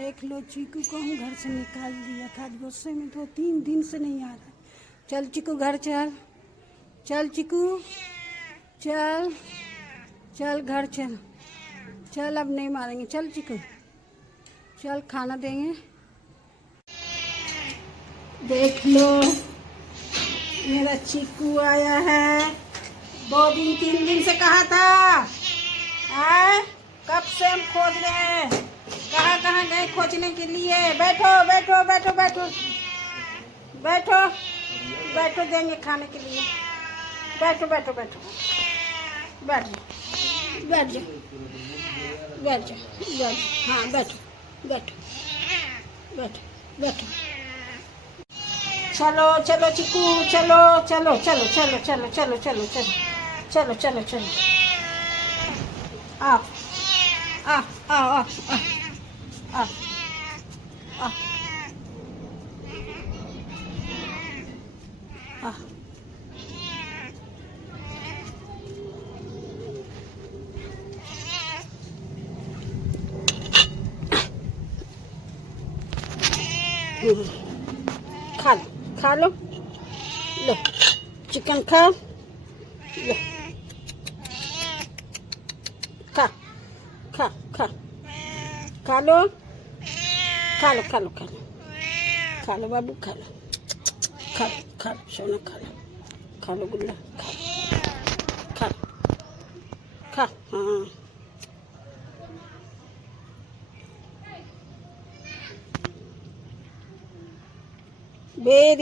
देख लो, चीकू को हम घर से निकाल दिया था। गुस्से में तो 3 दिन से नहीं आ रहा है। चल चीकू घर चल, चल चीकू चल, चल घर चल, चल अब नहीं मारेंगे। चल चीकू चल, खाना देंगे। देख लो मेरा चीकू आया है। 2 दिन 3 दिन से कहा था, आए कब से हम खोज रहे हैं। कहाँ कहाँ गए खोजने के लिए। बैठो बैठो बैठो बैठो बैठो बैठो, देंगे खाने के लिए। बैठो बैठो बैठो, बैठ जाओ बैठ जाओ बैठ जाओ बैठ, हाँ बैठो बैठो बैठो बैठो। चलो चलो चिकू, चलो चलो चलो चलो चलो चलो चलो चलो चलो चलो चलो, आओ आओ आओ आओ आओ आओ आओ। खा लो लो, चिकन खा लो, खा खा खा खा लो, खा लो खा लो खा लो खा लो बाबू, खा लो खा लो खा लो सोना, खा लो गुल्ला, खा खा, हाँ बेरी।